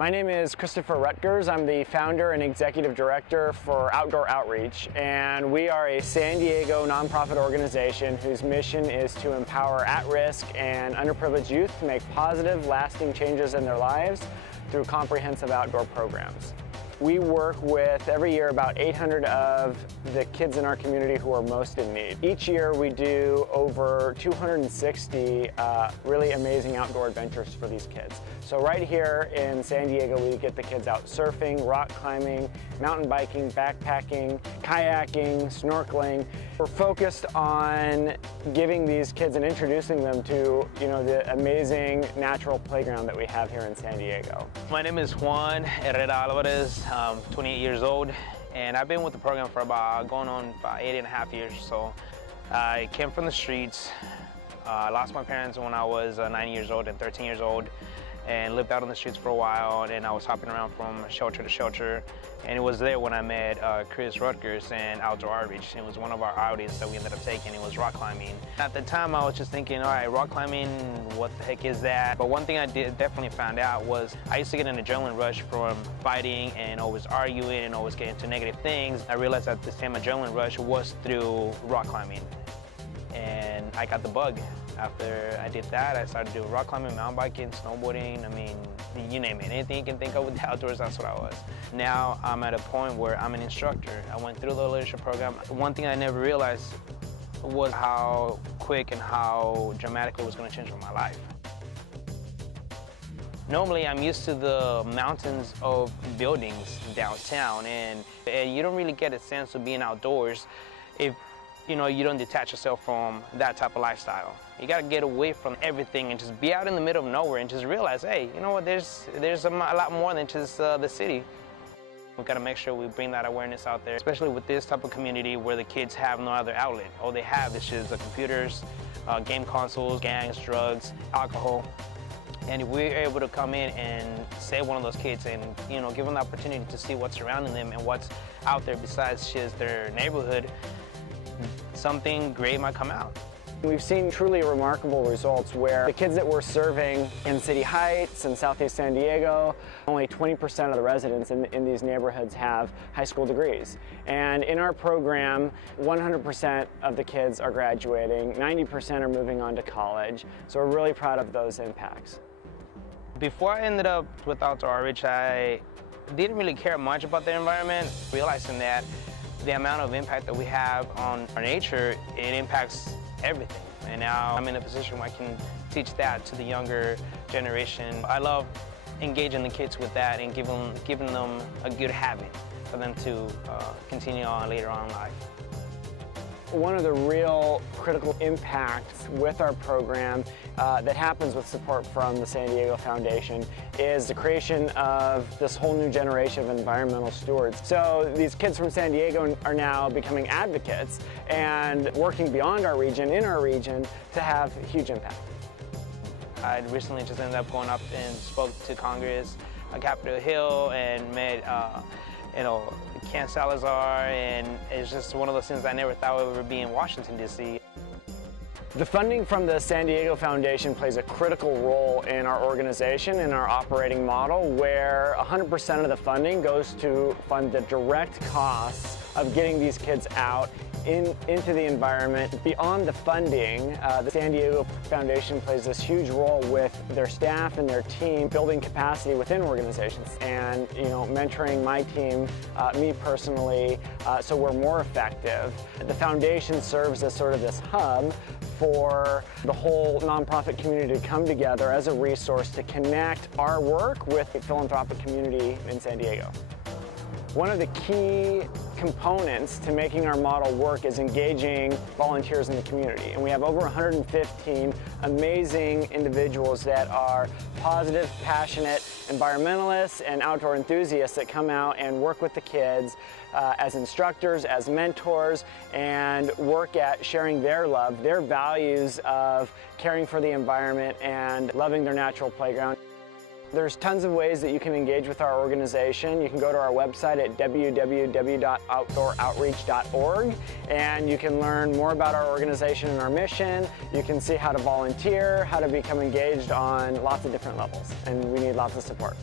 My name is Christopher Rutgers. I'm the founder and executive director for Outdoor Outreach, and we are a San Diego nonprofit organization whose mission is to empower at-risk and underprivileged youth to make positive, lasting changes in their lives through comprehensive outdoor programs. We work with, every year, about 800 of the kids in our community who are most in need. Each year we do over 260 really amazing outdoor adventures for these kids. So right here in San Diego, we get the kids out surfing, rock climbing, mountain biking, backpacking, kayaking, snorkeling. We're focused on giving these kids and introducing them to, the amazing natural playground that we have here in San Diego. My name is Juan Herrera Alvarez. I'm 28 years old, and I've been with the program for going on about 8.5 years. So I came from the streets. I lost my parents when I was 9 years old and 13 years old, and lived out on the streets for a while, and I was hopping around from shelter to shelter. And it was there when I met Chris Rutgers and Outdoor Outreach. It was one of our outings that we ended up taking. It was rock climbing. At the time, I was just thinking, all right, rock climbing, what the heck is that? But one thing I definitely found out was I used to get an adrenaline rush from fighting and always arguing and always getting into negative things. I realized that the same adrenaline rush was through rock climbing. And I got the bug. After I did that, I started doing rock climbing, mountain biking, snowboarding. I mean, you name it. Anything you can think of with the outdoors, that's what I was. Now I'm at a point where I'm an instructor. I went through the leadership program. One thing I never realized was how quick and how dramatically it was going to change my life. Normally, I'm used to the mountains of buildings downtown, and you don't really get a sense of being outdoors if you don't detach yourself from that type of lifestyle. You gotta get away from everything and just be out in the middle of nowhere and just realize, hey, you know what, there's a lot more than just the city. We've gotta make sure we bring that awareness out there, especially with this type of community where the kids have no other outlet. All they have is just the computers, game consoles, gangs, drugs, alcohol. And if we're able to come in and save one of those kids and give them the opportunity to see what's surrounding them and what's out there besides just their neighborhood, something great might come out. We've seen truly remarkable results where the kids that we're serving in City Heights and Southeast San Diego, only 20% of the residents in these neighborhoods have high school degrees. And in our program, 100% of the kids are graduating, 90% are moving on to college. So we're really proud of those impacts. Before I ended up with Outdoor Outreach, I didn't really care much about the environment, realizing that the amount of impact that we have on our nature, it impacts everything. And now I'm in a position where I can teach that to the younger generation. I love engaging the kids with that and giving them a good habit for them to continue on later on in life. One of the real critical impacts with our program that happens with support from the San Diego Foundation is the creation of this whole new generation of environmental stewards. So these kids from San Diego are now becoming advocates and working beyond our region, in our region, to have huge impact. I recently just ended up going up and spoke to Congress on Capitol Hill and met Ken Salazar, and it's just one of those things I never thought would ever be in Washington, D.C. The funding from the San Diego Foundation plays a critical role in our organization and our operating model, where 100% of the funding goes to fund the direct costs of getting these kids out into the environment. Beyond the funding, the San Diego Foundation plays this huge role with their staff and their team building capacity within organizations and mentoring my team, me personally, so we're more effective. The foundation serves as sort of this hub for the whole nonprofit community to come together as a resource to connect our work with the philanthropic community in San Diego. One of the key components to making our model work is engaging volunteers in the community. And we have over 115 amazing individuals that are positive, passionate environmentalists and outdoor enthusiasts that come out and work with the kids as instructors, as mentors, and work at sharing their love, their values of caring for the environment and loving their natural playground. There's tons of ways that you can engage with our organization. You can go to our website at www.outdooroutreach.org and you can learn more about our organization and our mission. You can see how to volunteer, how to become engaged on lots of different levels, and we need lots of support.